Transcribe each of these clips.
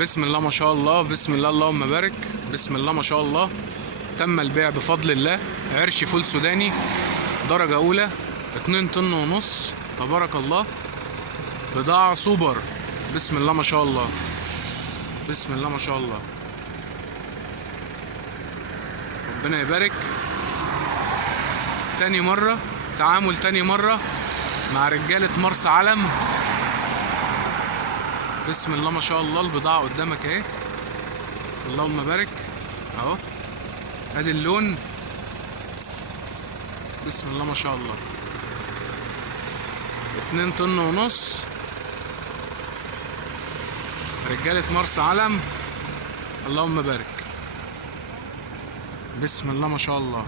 بسم الله ما شاء الله، بسم الله اللهم بارك، بسم الله ما شاء الله. تم البيع بفضل الله. عرش فول سوداني درجة أولى 2 طن ونص، تبارك الله. بضاعة سوبر. بسم الله ما شاء الله، بسم الله ما شاء الله. ربنا يبارك. تاني مرة تعامل، تاني مرة مع رجالة مرسى علم. بسم الله ما شاء الله. البضاعة قدامك اهي، اللهم بارك اهو. ادي اللون، بسم الله ما شاء الله. 2 طن ونص، رجالة مرسى علم، اللهم بارك. بسم الله ما شاء الله،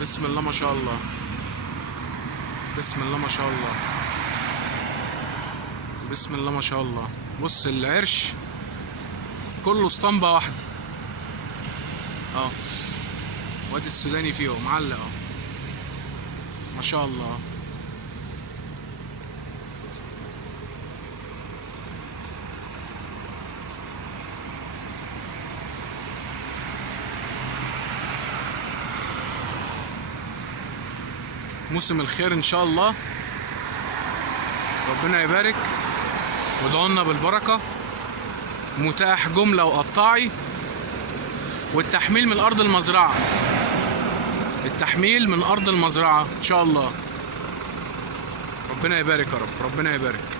بسم الله ما شاء الله، بسم الله ما شاء الله، بسم الله ما شاء الله. بص العرش كله اسطمبة واحدة اهو، وادي السوداني فيه اهو معلق اهو، ما شاء الله. موسم الخير ان شاء الله، ربنا يبارك. وادعوا لنا بالبركه. متاح جمله وقطاعي، والتحميل من ارض المزرعه، التحميل من ارض المزرعه ان شاء الله. ربنا يبارك يا رب، ربنا يبارك.